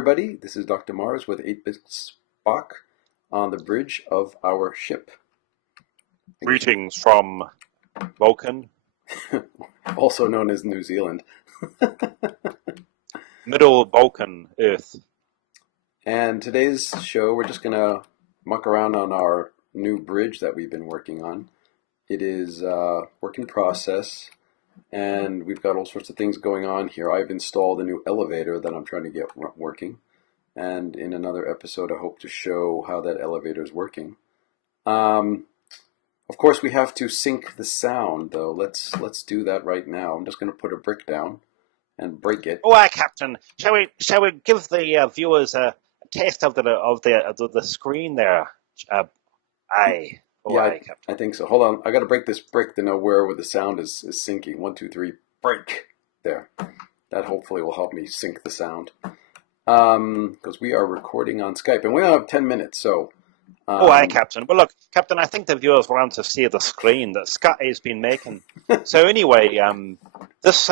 everybody. This is Dr. Mars with 8-Bit Spock on the bridge of our ship. Greetings from Vulcan, Also known as New Zealand. Middle Vulcan, Earth. And today's show, we're just going to muck around on our new bridge that we've been working on. It is work in process, and we've got all sorts of things going on here. I've installed a new elevator that I'm trying to get working, and in another episode I hope to show how that elevator is working. Of course, we have to sync the sound, though. Let's do that right now. I'm just going to put a brick down and break it. Oh, aye, Captain. Shall we give the viewers a taste of the screen there? Aye. Oh, Yeah, aye, Captain. I think so. Hold on. I got to break this brick to know where the sound is syncing. 1, 2, 3, break. There. That hopefully will help me sync the sound. Because we are recording on Skype, and we only have 10 minutes, so... Oh, aye, Captain. Well, look, Captain, I think the viewers want to see the screen that Scott has been making. So anyway, this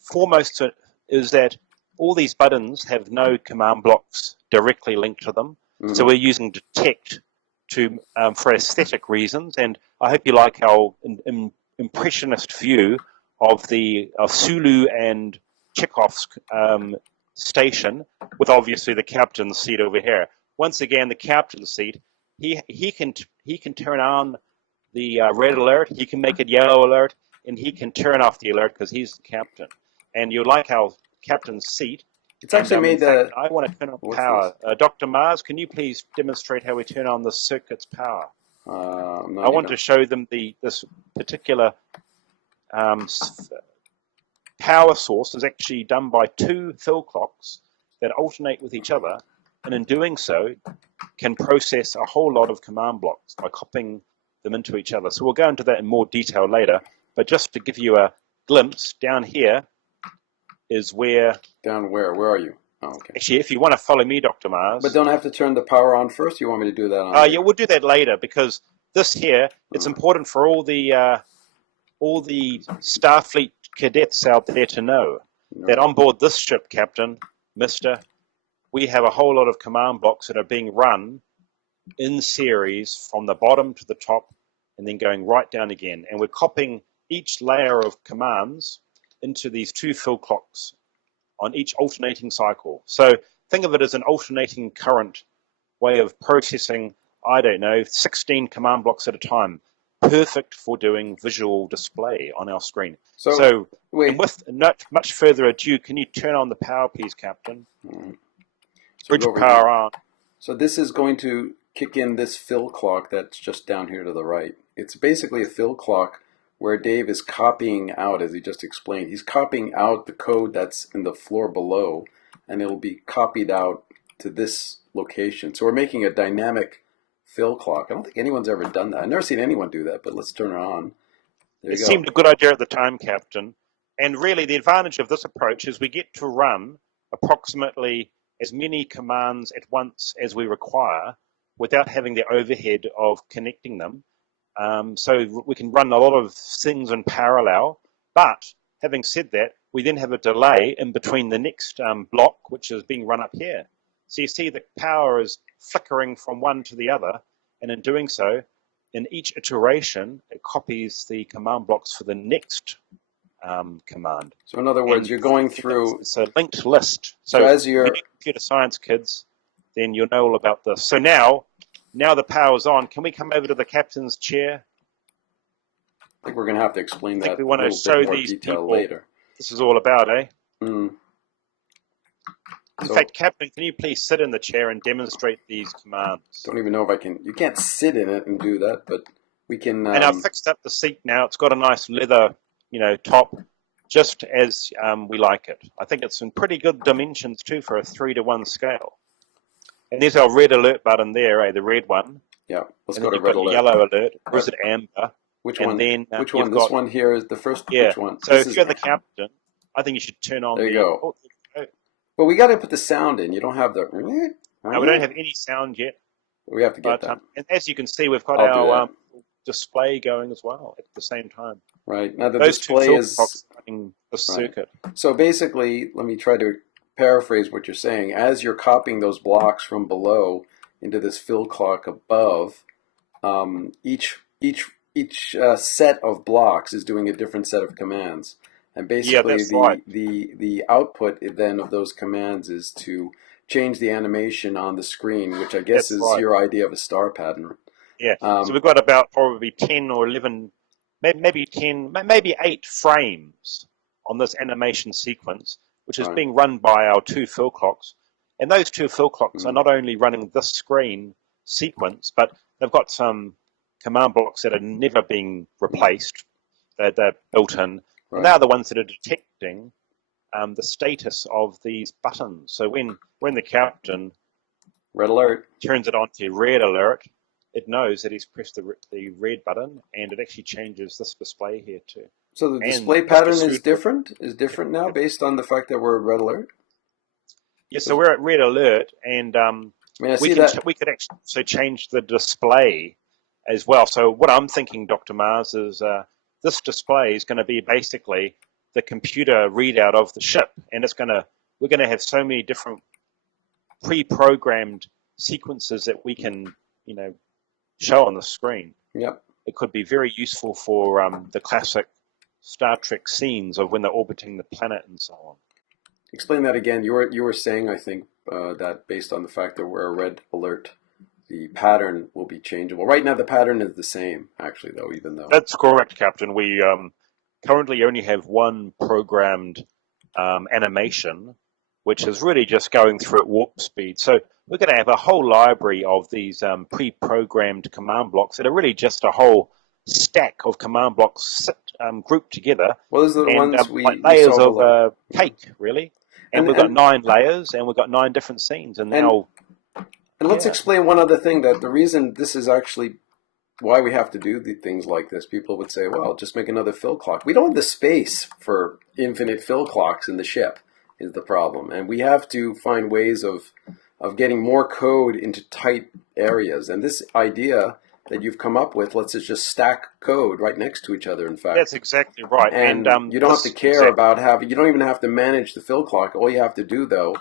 foremost is that all these buttons have no command blocks directly linked to them. Mm-hmm. So we're using detect for aesthetic reasons, and I hope you like our impressionist view of Sulu and Chekhov's station, with obviously the captain's seat over here. Once again, the captain's seat, he can turn on the red alert, he can make it yellow alert, and he can turn off the alert because he's the captain. And you like our captain's seat. It's actually made the... I want to turn on power. Dr. Mars, can you please demonstrate how we turn on the circuit's power? I want to show them this particular power source is actually done by 2 fill clocks that alternate with each other, and in doing so can process a whole lot of command blocks by copying them into each other. So we'll go into that in more detail later, but just to give you a glimpse, down here is where... Down where? Where are you? Oh, okay. Actually, if you want to follow me, Dr. Mars... But don't I have to turn the power on first? You want me to do that on... Yeah, we'll do that later, because this here, it's important for all the Starfleet cadets out there to know that on board this ship, Captain, Mister, we have a whole lot of command blocks that are being run in series from the bottom to the top and then going right down again. And we're copying each layer of commands into these 2 fill clocks on each alternating cycle. So think of it as an alternating current way of processing, 16 command blocks at a time. Perfect for doing visual display on our screen. So with not much further ado, can you turn on the power, please, Captain? Bridge power on. So this is going to kick in this fill clock that's just down here to the right. It's basically a fill clock where Dave is copying out, as he just explained. He's copying out the code that's in the floor below, and it'll be copied out to this location. So we're making a dynamic fill clock. I don't think anyone's ever done that. I've never seen anyone do that, but let's turn it on. There you go. It seemed a good idea at the time, Captain. And really, the advantage of this approach is we get to run approximately as many commands at once as we require without having the overhead of connecting them. So we can run a lot of things in parallel. But having said that, we then have a delay in between the next block, which is being run up here. So you see the power is flickering from one to the other, and in doing so, in each iteration, it copies the command blocks for the next command. So in other words, you're going through... It's a linked list. So as you're computer science kids, then you'll know all about this. So now the power's on. Can we come over to the captain's chair? I think we're going to have to explain that we want to show these people later. This is all about, eh? Mm. In fact, Captain, can you please sit in the chair and demonstrate these commands? Don't even know if I can. You can't sit in it and do that, but we can... And I've fixed up the seat now. It's got a nice leather, top, just as we like it. I think it's in pretty good dimensions, too, for a 3:1 scale. And there's our red alert button there, the red one. Yeah, let's go to red alert. Yellow alert, or is it amber? Which and one? Then, which one? This one here is the first. Yeah. Which one? So if you're the captain, I think you should turn on there you go. Oh, but we got to put the sound in. You don't have the... No, we don't have any sound yet. We have to get that. And as you can see, we've got our display going as well at the same time. Right. Now the Those display two is... running the circuit. So basically, let me try to paraphrase what you're saying, as you're copying those blocks from below into this fill clock above, each set of blocks is doing a different set of commands, and Yeah, basically that's right. the output then of those commands is to change the animation on the screen, which I guess That's is right. your idea of a star pattern. Yeah. So Um, we've got about probably 10 or 11, maybe 10, maybe 8 frames on this animation sequence, which is right. being run by our 2 fill clocks. And those 2 fill clocks are Mm, not only running this screen sequence, but they've got some command blocks that are never being mm, replaced. They're built in. And right. they're the ones that are detecting the status of these buttons. So when the captain Red alert. turns it on to red alert, it knows that he's pressed the red button, and it actually changes this display here too. So the And display just to pattern suit, is different now based on the fact that we're at red alert. yeah, so 'Cause, we're at red alert, and I mean, I see that. we could actually also change the display as well. So what I'm thinking, Dr. Mars, is this display is going to be basically the computer readout of the ship, and we're going to have so many different pre-programmed sequences that we can, show on the screen. Yep. It could be very useful for the classic Star Trek scenes of when they're orbiting the planet and so on. Explain that again. You were saying, I think, that based on the fact that we're a red alert, the pattern will be changeable. Right now, the pattern is the same, actually, though, even though. That's correct, Captain. We currently only have one programmed animation, which is really just going through at warp speed. So we're going to have a whole library of these pre-programmed command blocks that are really just a whole stack of command blocks grouped together, Well, those are the and ones like we layers saw of below. cake, really. And And we've got and 9 layers, and we've got 9 different scenes. And and now, and let's yeah, explain one other thing. That the reason this is actually why we have to do the things like this. People would say, "Well, just make another fill clock." We don't have the space for infinite fill clocks in the ship. Is the problem, and we have to find ways of getting more code into tight areas. And this idea that you've come up with lets us just stack code right next to each other, in that's fact. exactly right. And And you don't have to this care exactly. about having, you don't even have to manage the fill clock. All you have to do, though,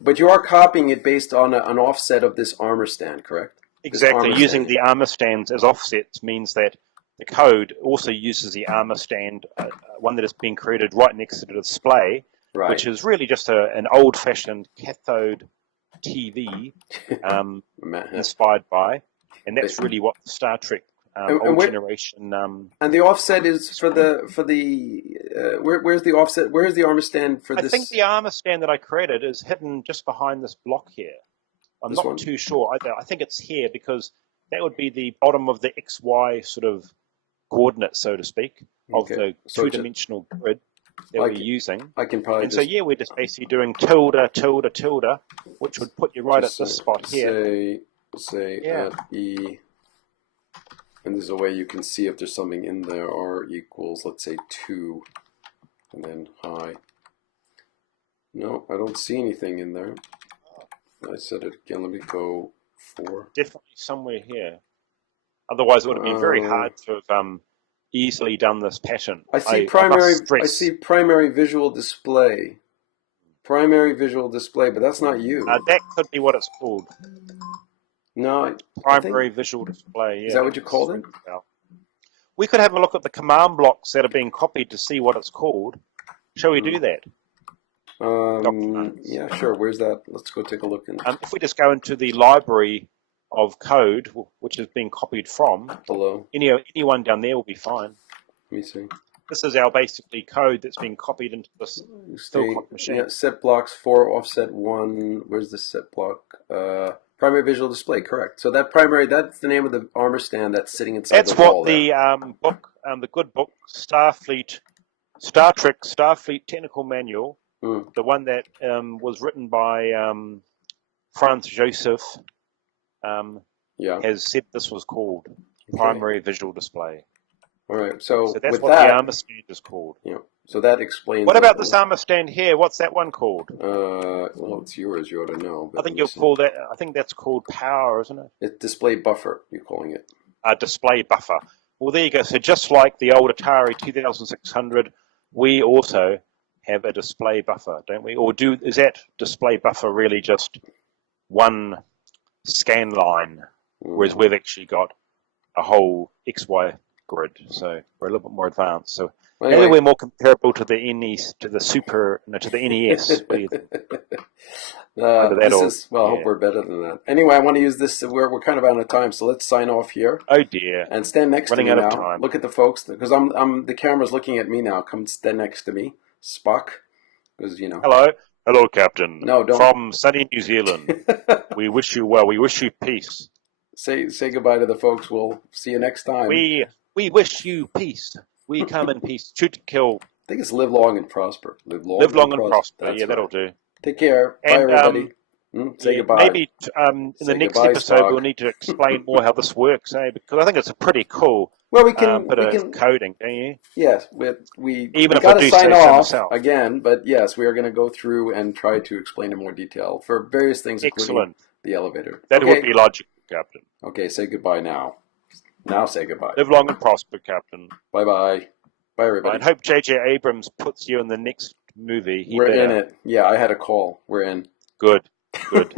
but you are copying it based on an offset of this armor stand, correct? This Exactly. armor Using stand. the armor stands as offsets means that the code also uses the armor stand, one that has been created right next to the display, Right. which is really just an old-fashioned cathode TV inspired by, and that's really what the Star Trek And old where, generation. and the offset is for Screen. where's the offset? Where's the armor stand for I think this the armor stand that I created is hidden just behind this block here. I'm this not one? too sure. I think it's here because that would be the bottom of the XY sort of coordinates, so to speak, of Okay. the So two-dimensional grid that I we're can, using. I can probably And so, just yeah, we're just basically doing tilde, tilde, tilde, which would put you right at just this spot here. say Yeah, at E, and there's a way you can see if there's something in there. R equals, let's say 2, and then high. No, I don't see anything in there. I said it again. Let me go 4. definitely somewhere here. Otherwise, it would have been very Uh, hard to have easily done this pattern. I see I must primary. I see stress primary visual display. Primary visual display, but that's not you. that could be what it's called. No, I think, Primary visual display. is Yeah, that that what you called it? rings a bell. We could have a look at the command blocks that are being copied to see what it's called. Shall we do that, Dr. Marks? Yeah, sure. Where's that? Let's go take a look in If we just go into the library of code, which has been copied from, below. anyone down there will be fine. Let me see. This is our basically code that's been copied into this fill Stay. clock machine. Yeah, set blocks 4, offset 1. Where's the set block? Primary visual display. Correct. So that primary. That's the name of the armor stand that's sitting inside That's the wall what there. the book, the good book, Star Trek Starfleet Technical Manual, the one that was written by Franz Joseph, Yeah. has said this was called Okay. primary visual display. All right. So So that's with what the that, armor stand is called. yeah. So that explains. What it. about this armor stand here? What's that one called? Well, it's yours. You ought to know. But I think you'll call that. I think that's called power, isn't it? it's display buffer. You're calling it. Display buffer. Well, there you go. So just like the old Atari 2600, we also have a display buffer, don't we? Or is that display buffer really just one scan line, whereas we've actually got a whole XY grid, so we're a little bit more advanced. So Well, maybe anyway, we're more comparable to the NES, to the Super, no, to the NES. What do you think? Either that this or is, well, I hope yeah. we're better than that. Anyway, I want to use this. We're kind of out of time, so let's sign off here Oh dear, and stand next to running me out of now. time. Look at the folks, because the camera's looking at me now. Come stand next to me, Spock, because Hello, hello, Captain. No, don't. From sunny New Zealand, we wish you well. We wish you peace. Say goodbye to the folks. We'll see you next time. We wish you peace. We come in peace. Shoot and kill. I think it's live long and prosper. Live long Live and long and prosper. prosper. That's Yeah, right. that'll do. Take care. Bye, And everybody. Say yeah, goodbye. maybe in the Say next goodbye, episode Spock. we'll need to explain more how this works, eh? Because I think it's a pretty cool Well, bit of coding, don't you? yes, we Even if I got to do sign say so off myself. again, but yes, we are going to go through and try to explain in more detail for various things, including Excellent. the elevator. That would Okay. be logical, Captain. Okay, say goodbye now. Now say goodbye. Live long and prosper, Captain. Bye-bye. Bye, I everybody. hope J.J. Abrams puts you in the next movie. He We're in better. it. Yeah, I had a call. We're in. Good. Good.